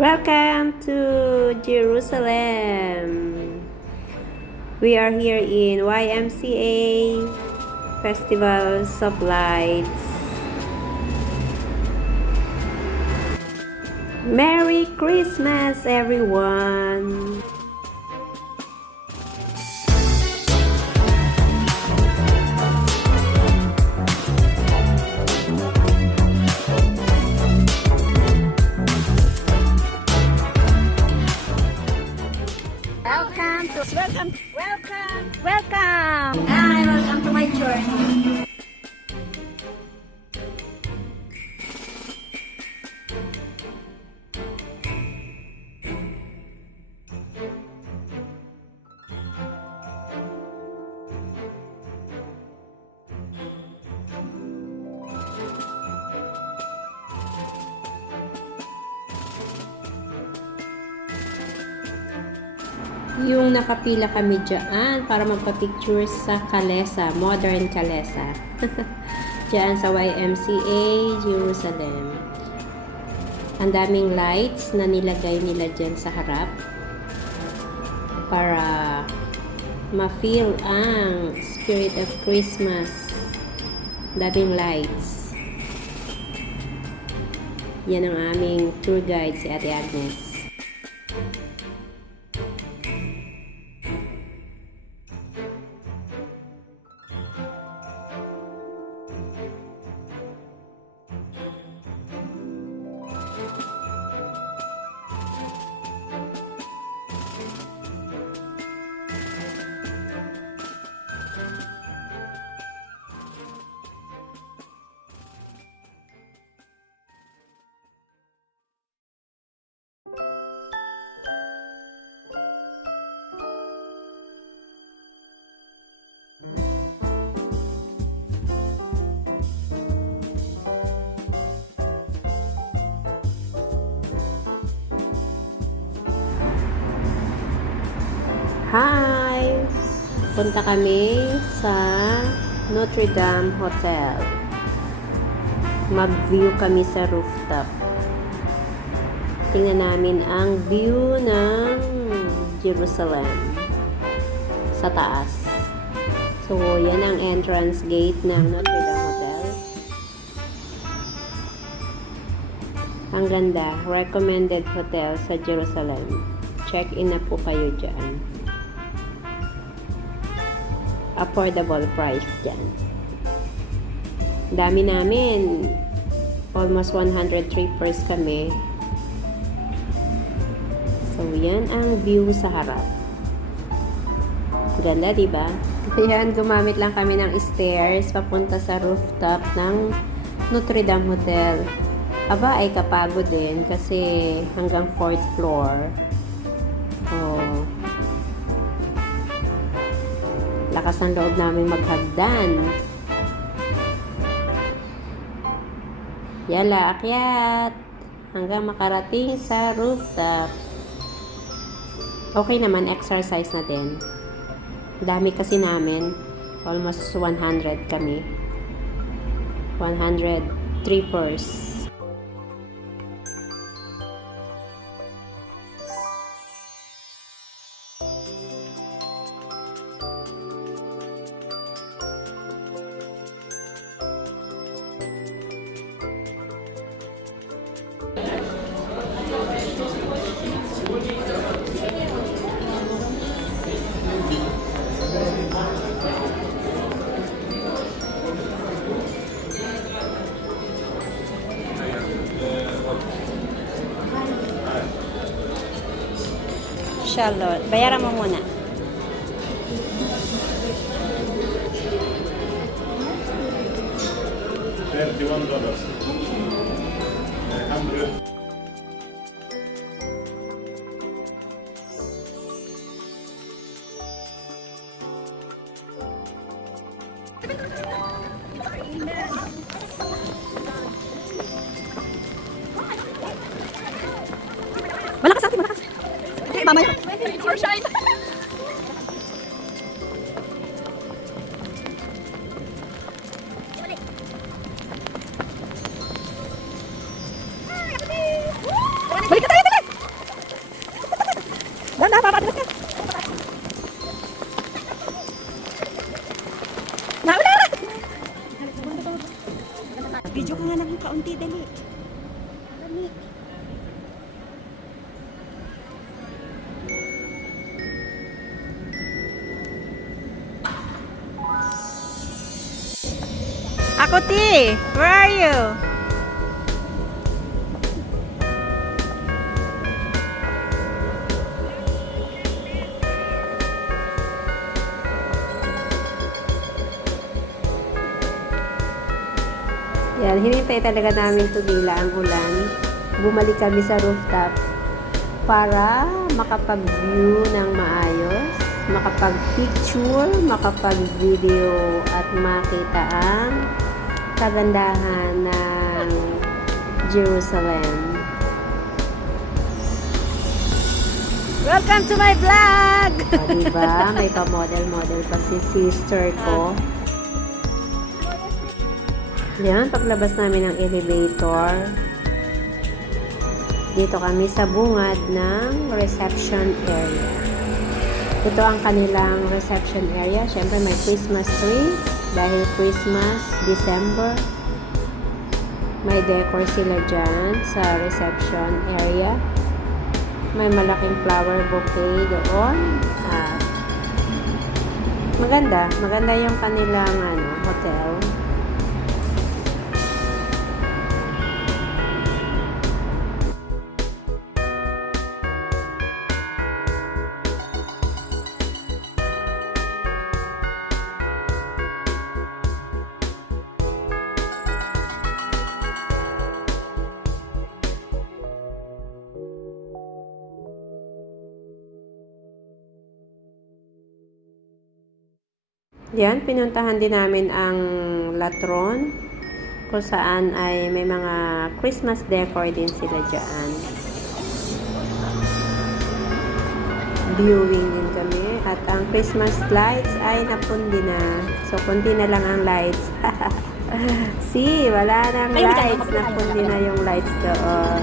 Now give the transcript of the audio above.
Welcome to Jerusalem. We are here in YMCA Festivals of Lights. Merry Christmas, everyone! Welcome welcome welcome. Hi, welcome to my journey. Yung nakapila kami dyan para magpa-picture sa Kalesa, Modern Kalesa. dyan sa YMCA, Jerusalem. Ang daming lights na nilagay nila dyan sa harap para ma-feel ang spirit of Christmas. Daming lights. Yan ang aming tour guide, si Ate Agnes. Hi! Punta kami sa Notre Dame Hotel. Mag-view kami sa rooftop. Tingnan namin ang view ng Jerusalem sa taas. So, yan ang entrance gate ng Notre Dame Hotel. Ang ganda. Recommended hotel sa Jerusalem. Check-in na po kayo dyan affordable price dyan. Dami namin. Almost 100 trippers kami. So, yan ang view sa harap. Ganda, di ba? Ayan, gumamit lang kami ng stairs papunta sa rooftop ng Notre Dame Hotel. Aba, ay kapagod din kasi hanggang 4th floor. Oh, lakas ng loob namin maghagdan. Yala, akyat! Hanggang makarating sa rooftop. Okay naman, exercise na din. Dami kasi namin. Almost 100 kami. 100 trippers. Charlotte. Bayara Mamona. Mamaya. Sunshine. Balik na tayo, balik! Danda, papadala ka. Nauna! Video ka nga ng kaunti, dali. Kuti, where are you? Yan, hinintay talaga namin tumila ang ulan. Bumalik kami sa rooftop para makapag-view ng maayos, makapag-picture, makapag-video at makita ang kagandahan ng Jerusalem. Welcome to my vlog! O, diba? May pa-model-model pa si sister ko. Yan, paglabas namin ng elevator. Dito kami sa bungad ng reception area. Ito ang kanilang reception area. Siyempre may Christmas tree dahil Christmas, December. May decor sila dyan sa reception area. May malaking flower bouquet doon. At maganda. Maganda yung kanilang ano, hotel. Yan, pinuntahan din namin ang Latron kung saan ay may mga Christmas decor din sila dyan. Viewing din kami at ang Christmas lights ay napundi na. So, kunti na lang ang lights. See, wala nang lights. Napundi na yung lights doon.